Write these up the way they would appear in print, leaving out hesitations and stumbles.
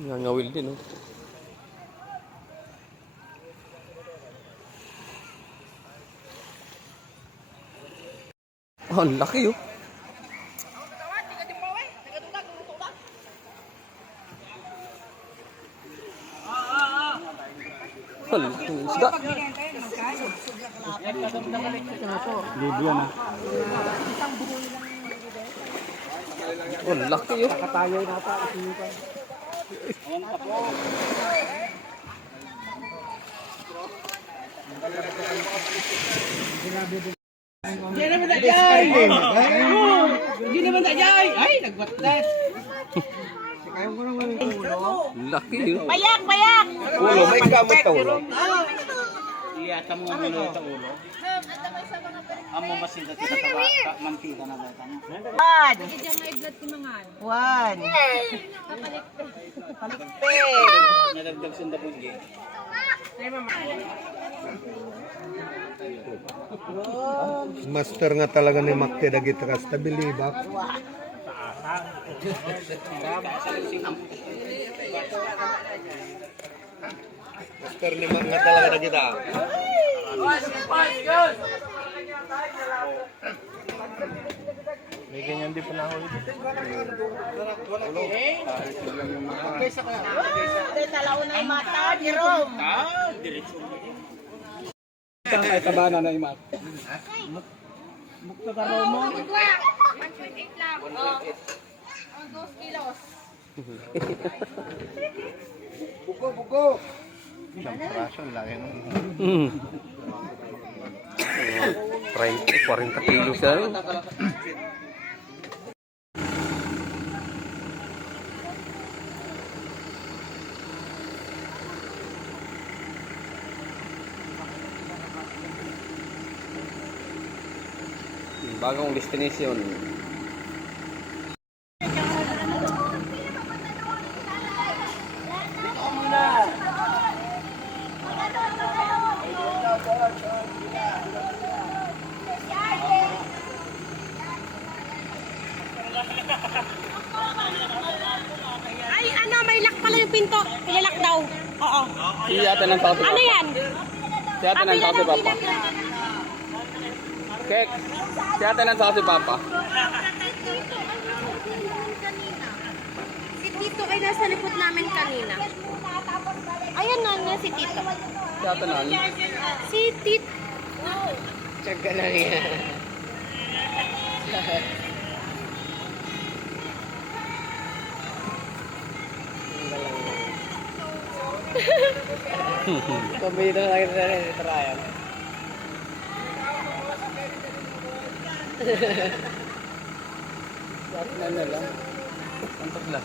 Ngawil din, oh. Oh, ang laki, oh. Ang laki ng isda. Libya na. Oh, ang laki, oh. Nakatayo na pa. Hindi naman tajay! Hindi naman tajay! Ay, nagbatlas! Laki, oh. Payak, payak! Ulo, may gamot ka, ulo. Iyata mo ang ulo sa ulo. Amo masinda sa tawa, mantika na bata. One. Diyan nga i-blood ko mangan. One. Nadagdag sunda bungi. Master nga talaga ni Makti dagita ka stabili ba? Master ni Mak nga talaga dagita. May ganyan din pa na huli. Ay, talaw na yung mata, Jerome. Ay, tabana na imat. Mukta ka raw mo. 1.8 lang. Oh. 2 kilos. Buko. Isang praso, laki nun. 40 kilos siya, oh. Bagong destination. Ay, ano, may lock pala yung pinto. Ilalak daw. Oo. Siyata ng tao si Ano Papa. yan? Siyata ng tao si Papa. Kek. Siyata ng tao si Papa. Si Tito ay nasa likod namin kanina. Ayan na si Tito. Siyata na. Si Tito. Tsaga lang yan. Pabida na kita rin, Ryan. Bakit na lang? Antok lang.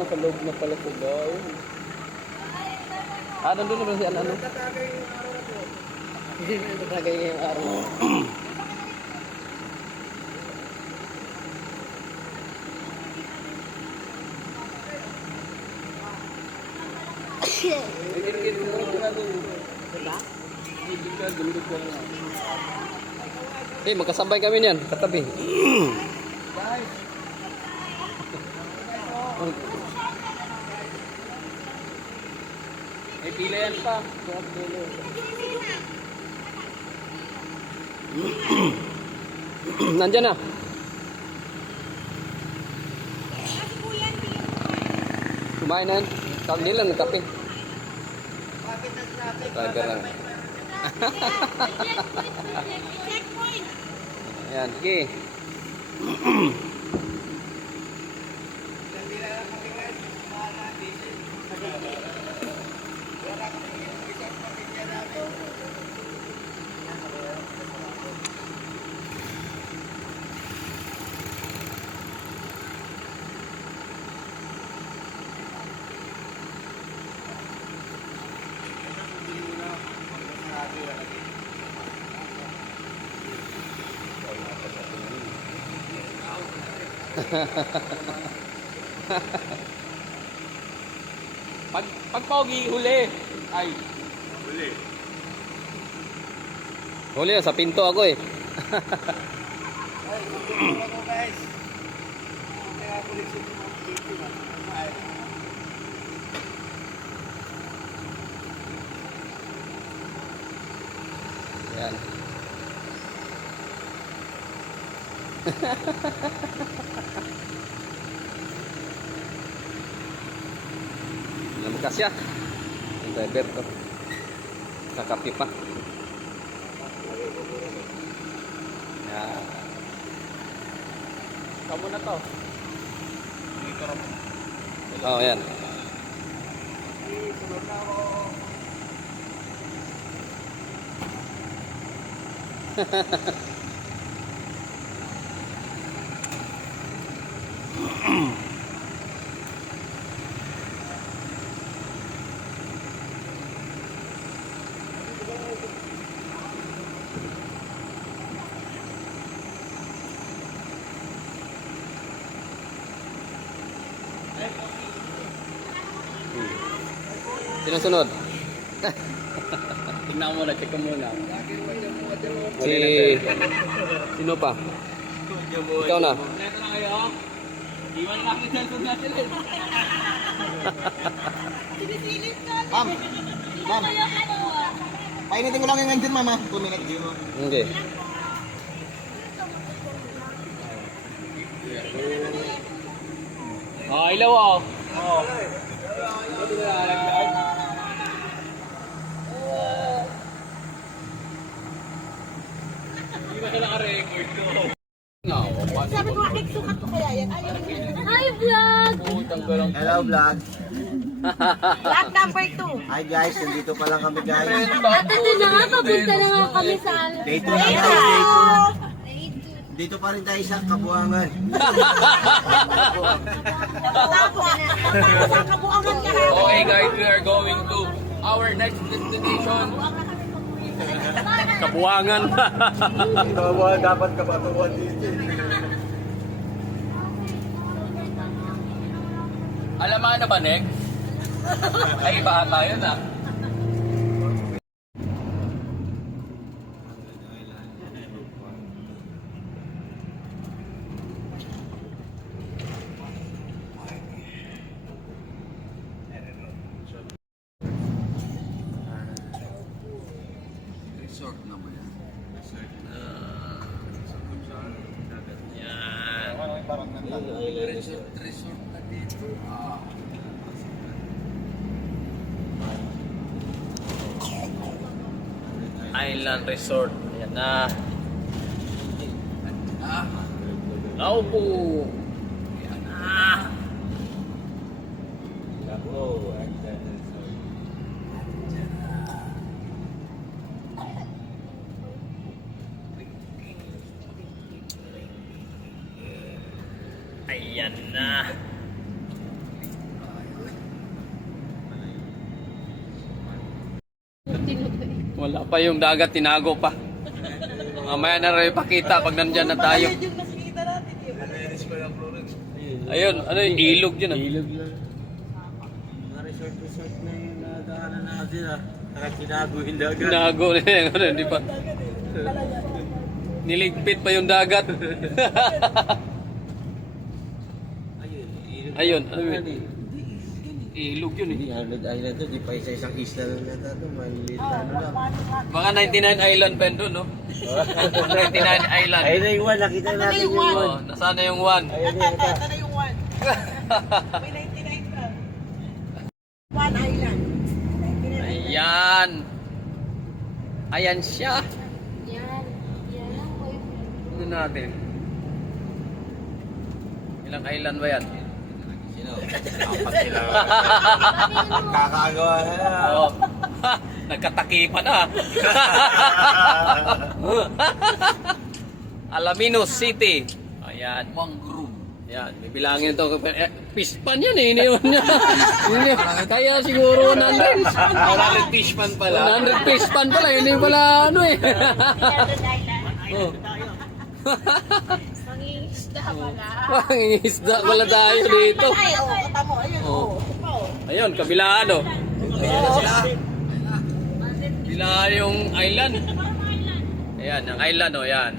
Nasa loob na pala ko daw. Nandun na ba si ano? Natagay niya yung araw. Magkasabay kami niyan, katabi. May pila yan pa. Nandyan na. Kumain na yan. Tawag nila, nagkape. Talaga lang. Ayan, sige. Pag pogi, huli. Ay. Huli na, sa pinto ako eh. Lamkas siya. Ang driver ko. Kakapi pa. Yan. Kamu na to. Dito rin. Oh, yan. Sino sunod? Tingnan mo na, check ko muna. Si... Sino pa? Ikaw na. Ito na kayo. Iwan lang yung cellphone natin eh. Ma'am. Ma'am. Painitin ko lang yung engine, mama. 2 minutes. Hindi. Oh, ilaw oh. Oh. Hindi ba siya naka-record ko? Sabi ko, sukat ko kaya yan. Hi, vlog! Hello, vlog. Vlog number 2. Hi guys, nandito pa lang kami guys. At ito na nga, papunta na nga kami sa... Day 2 na guys, day 2. Dito pa rin tayo sa Kabuangan. Sa kabuangan ka na. Okay guys, we are going to our next destination. Kabuangan. Kabuangan, dapat kabatuan dito. Alamaan na ba, Nek? Ay, iba tayo na. Resort naman yan. Resort na. Yan. Resort na dito. Island Resort. Ayan na. Naupo. Ayan na. Ayan na. Wala pa yung dagat, tinago pa. Mamaya na rin ipakita pag nandyan na tayo. Ayun, ano yung ilog yun? Ilog lang. Mga resort na yung nadaanan natin ah. Tinago yung dagat. Tinago na yun, ano, hindi pa. Niligpit pa yung dagat. Ayun, ano yun? Ilog yun eh. Island Island to, di pa isa-isang isla lang na ito. Maliliit na ano lang. Baka 99 Island pa yun doon, no? 99 Island. Ayun na yung one, nakita natin yung one. Oh, nasaan na yung 1? Ayun na yung one. na yung 1. May 99 ka. One Island. Ayan. Ayan siya. Yan. Yan ang boyfriend. Ano natin? Ilang island ba yan? Apat sila. Kakagawa na na. Oh. Nagkatakipan na. Alaminos City. Ayan. Mangrove. Ayan. Bibilangin ito. Fishpan yan eh. Iniwan niya. Kaya siguro 100. 100 fishman pala. 100 fishpan pala. Hindi pala ano eh. Oh. Mangingisda pala. Mangingisda pala tayo dito. Ay, oh, kata mo. Ayun, Oh. oh. Ayun, kabilaan oh. Kabila yung island. Ayan, ang island oh, yan.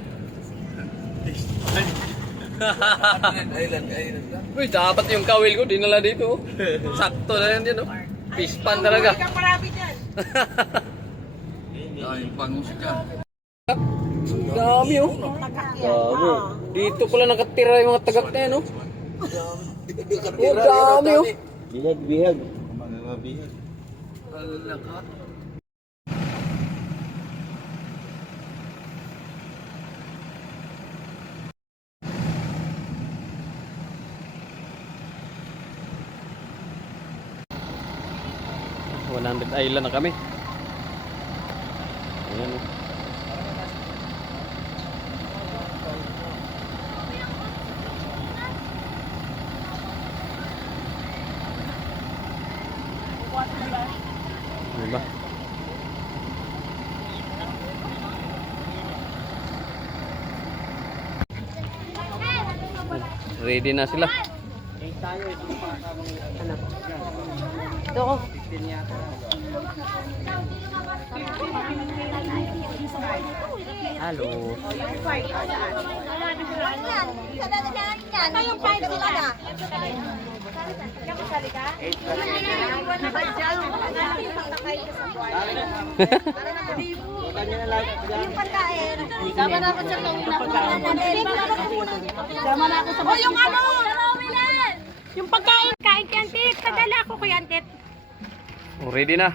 Island. Uy, dapat yung kawil ko dinala dito. Sakto na yan din oh. Fish pan talaga. Ikaw marami dyan. Ay, pangusga. Dami oh. Dami. Dito pala nakatira yung mga tagak na yan oh. Oh, dami oh. Bihag. $100 Island na kami. Ayan oh. Diba? Ready na sila. Halo. Kayong kain sila na. Yung pagkain. Sama na ako sa Sama na ako sa Oh, yung ano! Yung pagkain. Kain kay Antit. Padala ako kay Antit. Oh, ready na.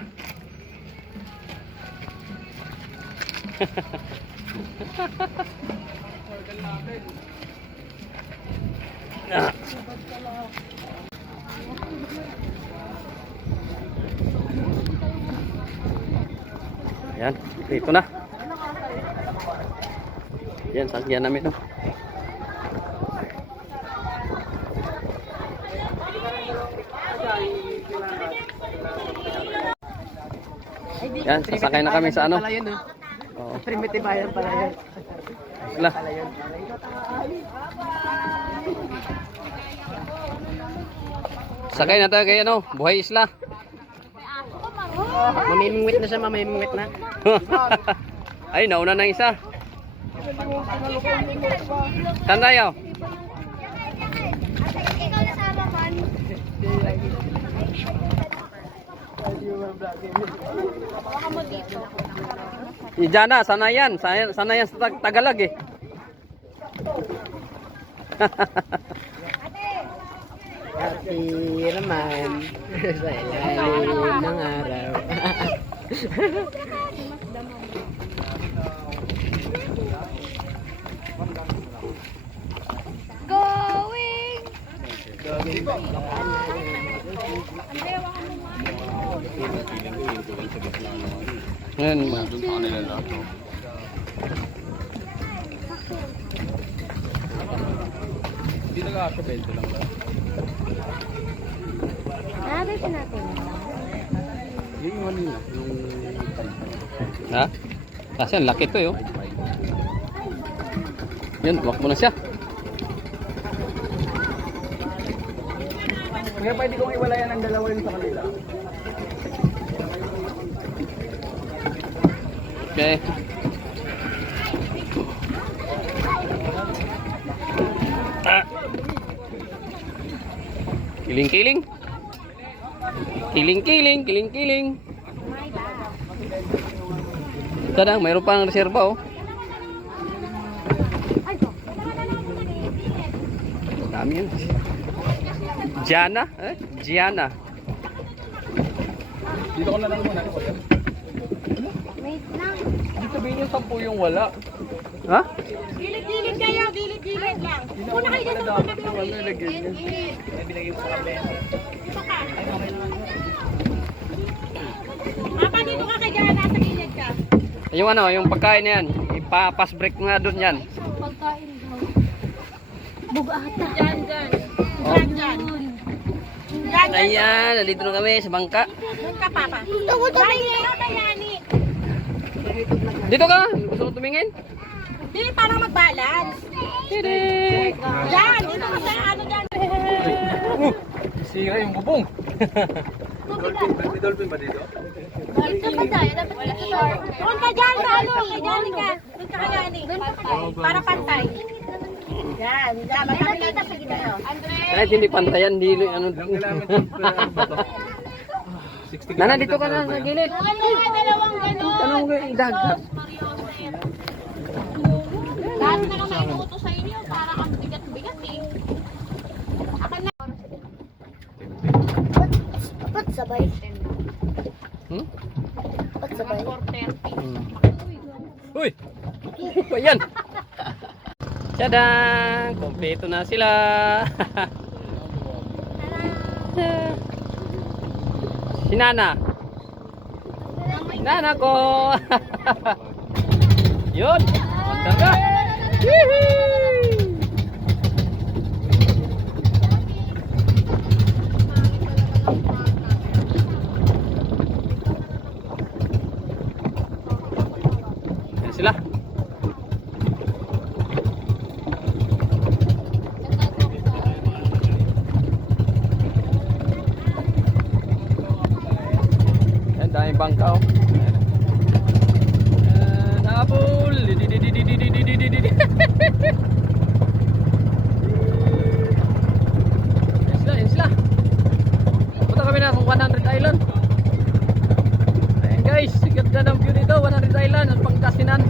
Ayan, dito na. Yan, sakyan namin. No? Yan, sasakay na kami sa ano. Oo. Primitive bayan pala yun. Sila. Sakay na tayo kay ano, Buhay Isla. Mamimingwit na siya, mamimingwit na. Ay, nauna na isa. Saan tayo? Ikaw na sama man. Baka mo dito. Ijana, sana yan. Sana yan sa Tagalog eh. Happy naman sa ilalim ng araw. Going! Ngayon, Hanapin natin. ha? Kasi ang laki to eh. Oh. Yan, tuwak mo na siya. Kaya pwede kong iwalayan ang dalawa yun sa kanila. Okay. Ah. Kiling-kiling. Kiling-kiling, kiling-kiling. Tada, mayroon pang reserva oh. Dami yun. Gianna? Gianna. Dito ko na lang muna. Wait lang. Dito sabihin yung 10 yung wala. Ha? Gilid-gilid kayo, gilid-gilid lang. Muna kayo dito. Papa, dito ka kay Jana, nasa gilid ka. Yung ano, yung pagkain na yan. Ipa-pass break nga doon yan. Pagkain daw. Bugata. Diyan. Ayan, nandito na kami sa bangka. Doon ka, Papa. Tawad na Dayani. Dito ka? Gusto mo tumingin? Hindi, parang mag-balance. Tidik! Diyan, dito ka sa ano dyan. Sira yung bubong. May dolphin ba dito? Dito pa tayo, dapat dito short. Doon ka dyan, sa ano, kay Jani ka. Doon ka kay Jani. Para pantay. Yan, magkakita sa gitna. Kahit hindi pantayan, hindi ano. Nana, dito ka na sa gilid. Ano nga dalawang gano'n? Tanong ko yung dagat. Dati na lang may utos sa inyo, parang ang bigat-bigat eh. Akin na. Ba't sabay? Hmm? Ba't sabay? 4:30. Uy! Ayan! Tadang! Kompleto na sila! Si Nana! Nana ko! Yun! Punta ka! Yee! Yan sila! Yan, daming bangka oh. Nabul! Yan sila! Punta kami na sa 100 Island. Ayan guys, sikat na ng view dito, 100 Island, ang Pangasinan.